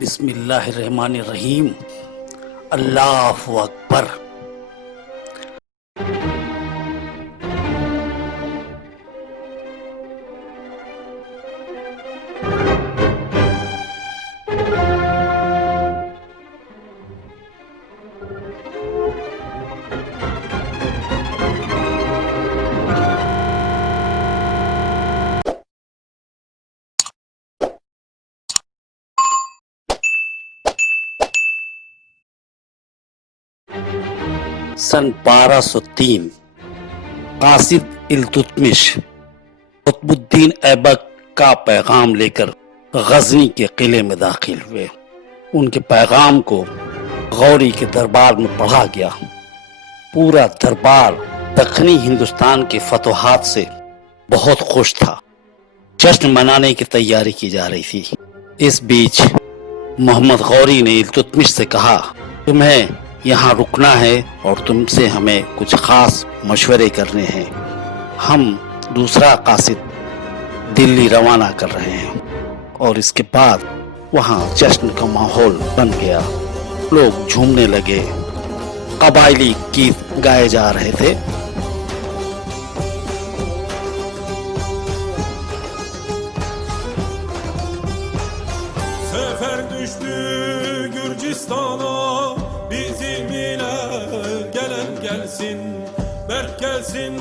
بسم اللہ الرحمن الرحیم. اللہ اکبر. سن 1203 قاصد التتمش قطب الدین ایبک کا پیغام لے کر غزنی کے قلعے میں داخل ہوئے. ان کے پیغام کو غوری کے دربار میں پڑھا گیا. پورا دربار دکنی ہندوستان کے فتوحات سے بہت خوش تھا. جشن منانے کی تیاری کی جا رہی تھی. اس بیچ محمد غوری نے التتمش سے کہا، تمہیں یہاں رکنا ہے اور تم سے ہمیں کچھ خاص مشورے کرنے ہیں. ہم دوسرا قاصد دلی روانہ کر رہے ہیں. اور اس کے بعد وہاں جشن کا ماحول بن گیا. لوگ جھومنے لگے. قبائلی گیت گائے جا رہے تھے. Sefer düştü Gürcistan'a, bizim ile gelen gelsin. Mert gelsin,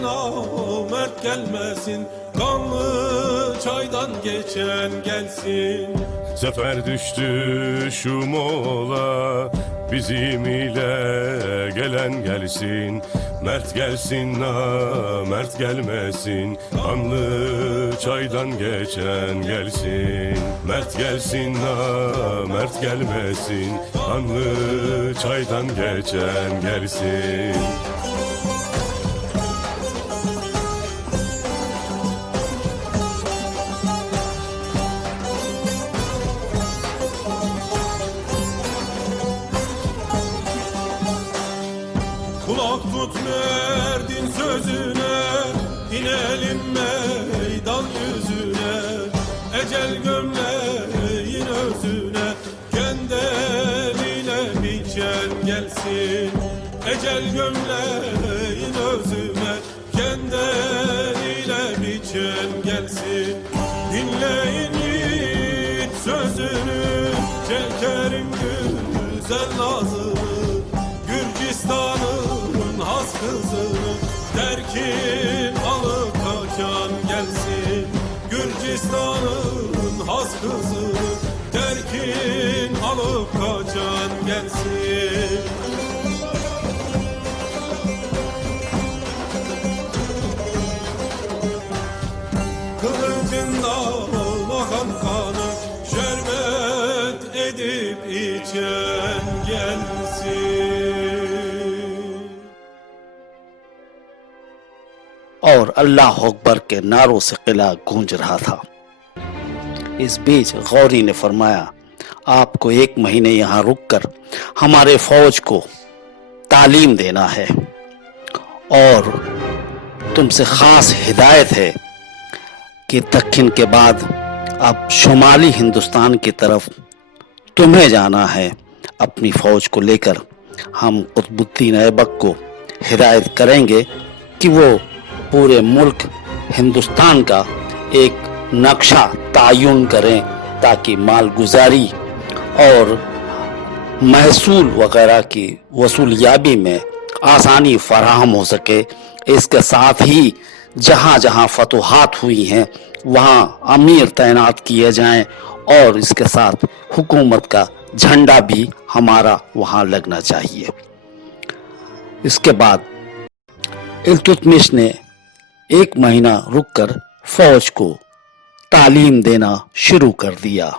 mert gelmesin. Kanlı çaydan geçen gelsin. Sefer düştü şu mola, bizim ile gelen gelsin. Mert gelsin, mert gelmesin. Kanlı çaydan geçen gelsin. Mert gelsin, mert gelmesin. Kanlı çaydan geçen gelsin. Kulak tut merdin sözüne, inelim meydan yüzüne. Ecel gömleğin özüne, kendeliyle biçen gelsin. Ecel gömleğin özüne, kendeliyle biçen gelsin. Dinleyin yiğit sözünü, çekerim güzel nazını. Gürcistan'ın has kızını, terkin alıp kaçan gelsin. Gürcistan'ın has kızını, terkin alıp kaçan gelsin. Kılıcından akan kanı, şerbet edip içen gelsin. اور اللہ اکبر کے نعروں سے قلعہ گونج رہا تھا. اس بیچ غوری نے فرمایا، آپ کو 1 مہینے یہاں رک کر ہمارے فوج کو تعلیم دینا ہے اور تم سے خاص ہدایت ہے کہ دکن کے بعد اب شمالی ہندوستان کی طرف تمہیں جانا ہے. اپنی فوج کو لے کر ہم قطب الدین ایبک کو ہدایت کریں گے کہ وہ پورے ملک ہندوستان کا ایک نقشہ تعین کریں تاکہ مال گزاری اور محصول وغیرہ کی وصولیابی میں آسانی فراہم ہو سکے. اس کے ساتھ ہی جہاں جہاں فتوحات ہوئی ہیں وہاں امیر تعینات کیے جائیں اور اس کے ساتھ حکومت کا جھنڈا بھی ہمارا وہاں لگنا چاہیے. اس کے بعد التتمش نے 1 مہینہ رک کر فوج کو تعلیم دینا شروع کر دیا.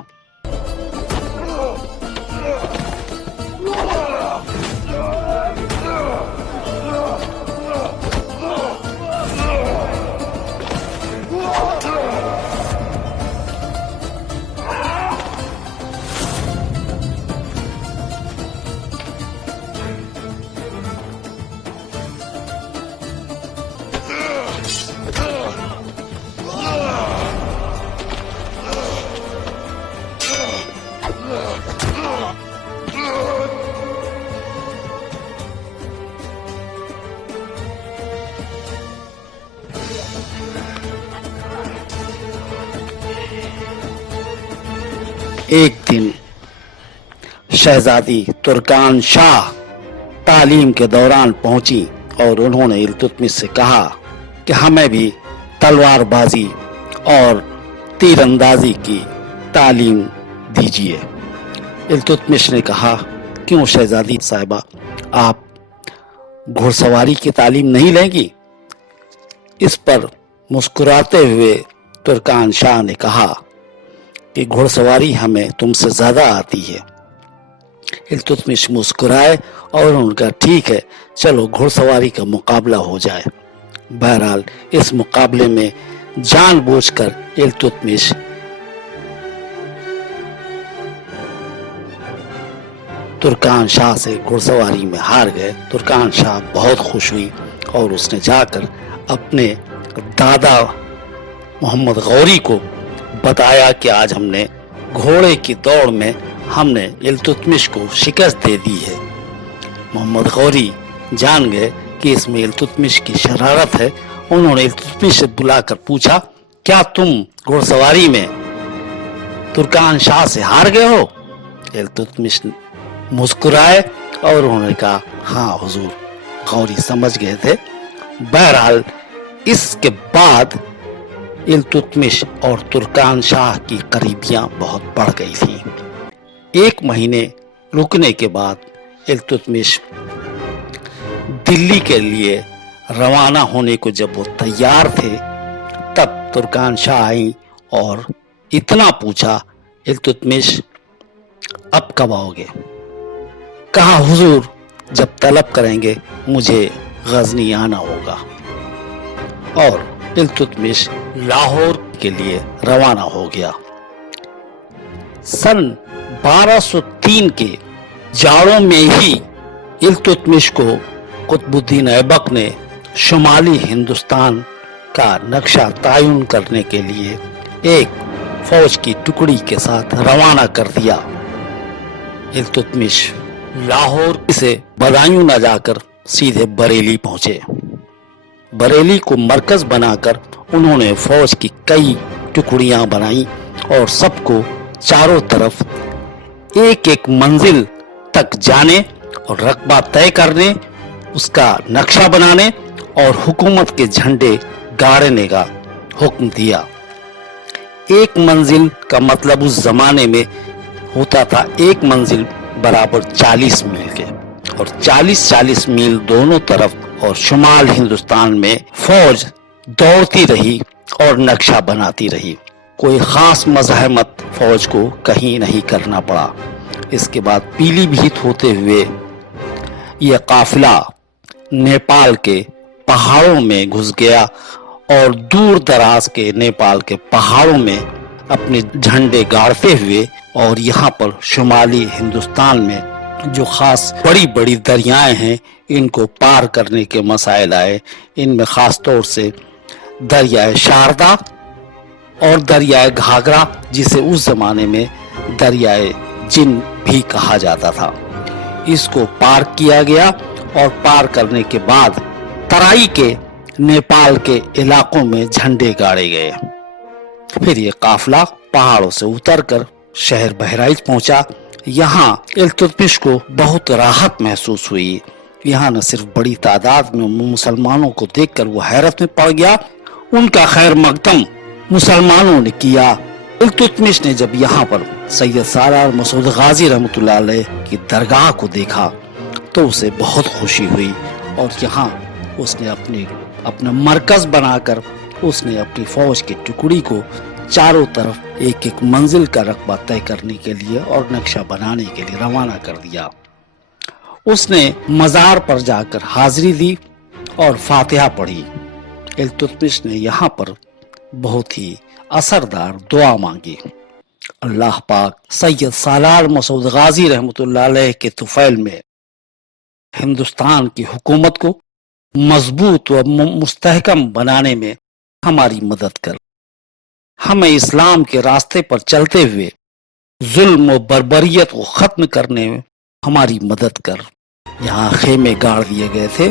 ایک دن شہزادی ترکان شاہ تعلیم کے دوران پہنچی اور انہوں نے التتمش سے کہا کہ ہمیں بھی تلوار بازی اور تیر اندازی کی تعلیم دیجیے۔ التتمش نے کہا، کیوں شہزادی صاحبہ، آپ گھڑ سواری کی تعلیم نہیں لیں گی؟ اس پر مسکراتے ہوئے ترکان شاہ نے کہا کہ گھڑ سواری ہمیں تم سے زیادہ آتی ہے۔ التتمش مسکرائے اور انہوں نے کہا، ٹھیک ہے، چلو گھڑ سواری کا مقابلہ ہو جائے۔ بہرحال اس مقابلے میں جان بوجھ کر التتمش ترکان شاہ سے گھڑ سواری میں ہار گئے۔ ترکان شاہ بہت خوش ہوئی اور اس نے جا کر اپنے دادا محمد غوری کو بتایا کہ آج ہم نے گھوڑے کی دوڑ میں ہم نے التتمش کو شکست دے دی ہے۔ محمد غوری جان گئے کہ اس میں التتمش کی شرارت ہے۔ انہوں نے التتمش سے بلا کر پوچھا، کیا تم گھڑ سواری میں ترکان شاہ سے ہار گئے ہو؟ التتمش مسکرائے اور انہوں نے کہا، ہاں حضور، غوری سمجھ گئے تھے۔ بہرحال اس کے بعد التتمش اور ترکان شاہ کی قریبیاں بہت بڑھ گئی تھیں۔ ایک مہینے رکنے کے بعد التتمش دلی کے لیے روانہ ہونے کو جب وہ تیار تھے تب ترکان شاہ آئیں اور اتنا پوچھا، التتمش اب کب آؤ گے؟ کہا، حضور جب طلب کریں گے مجھے غزنی آنا ہوگا۔ اور التتمش لاہور کے لیے روانہ ہو گیا۔ سن 1203 کے جاڑوں میں ہی التتمش کو قطب الدین ایبک نے شمالی ہندوستان کا نقشہ تعین کرنے کے لیے ایک فوج کی ٹکڑی کے ساتھ روانہ کر دیا۔ التتمش لاہور سے بدایوں نہ جا کر سیدھے بریلی پہنچے۔ بریلی کو مرکز بنا کر انہوں نے فوج کی کئی ٹکڑیاں بنائیں اور سب کو چاروں طرف ایک ایک منزل تک جانے اور رقبہ طے کرنے، اس کا نقشہ بنانے اور حکومت کے جھنڈے گاڑنے کا حکم دیا۔ ایک منزل کا مطلب اس زمانے میں ہوتا تھا ایک منزل برابر 40 میل کے، اور 40 میل دونوں طرف اور شمال ہندوستان میں فوج دوڑتی رہی اور نقشہ بناتی رہی۔ کوئی خاص مزاحمت فوج کو کہیں نہیں کرنا پڑا۔ اس کے بعد پیلی بھیت ہوتے ہوئے یہ قافلہ نیپال کے پہاڑوں میں گھس گیا اور دور دراز کے نیپال کے پہاڑوں میں اپنے جھنڈے گاڑتے ہوئے، اور یہاں پر شمالی ہندوستان میں جو خاص بڑی بڑی دریائیں ہیں ان کو پار کرنے کے مسائل آئے۔ ان میں خاص طور سے دریائے شاردا اور دریائے گھاگرا، جسے اس زمانے میں دریائے جن بھی کہا جاتا تھا، اس کو پار کیا گیا، اور پار کرنے کے بعد ترائی کے نیپال کے علاقوں میں جھنڈے گاڑے گئے۔ پھر یہ قافلہ پہاڑوں سے اتر کر شہر بہرائچ پہنچا۔ یہاں التتمش کو بہت راحت محسوس ہوئی۔ یہاں نہ صرف بڑی تعداد میں مسلمانوں کو دیکھ کر وہ حیرت میں پڑ گیا، ان کا خیر مقدم مسلمانوں نے کیا۔ التتمش نے جب یہاں پر سید سالار مسعود غازی رحمۃ اللہ علیہ کی درگاہ کو دیکھا تو اسے بہت خوشی ہوئی، اور یہاں اس نے اپنا مرکز بنا کر اس نے اپنی فوج کی ٹکڑی کو چاروں طرف ایک ایک منزل کا رقبہ طے کرنے کے لیے اور نقشہ بنانے کے لیے روانہ کر دیا۔ اس نے مزار پر جا کر حاضری دی اور فاتحہ پڑھی۔ التتمش نے یہاں پر بہت ہی اثردار دعا مانگی۔ اللہ پاک سید سالار مسعود غازی رحمۃ اللہ علیہ کے طفیل میں ہندوستان کی حکومت کو مضبوط و مستحکم بنانے میں ہماری مدد کر، ہمیں اسلام کے راستے پر چلتے ہوئے ظلم و بربریت کو ختم کرنے میں ہماری مدد کر۔ یہاں خیمے گاڑ دیے گئے تھے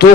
2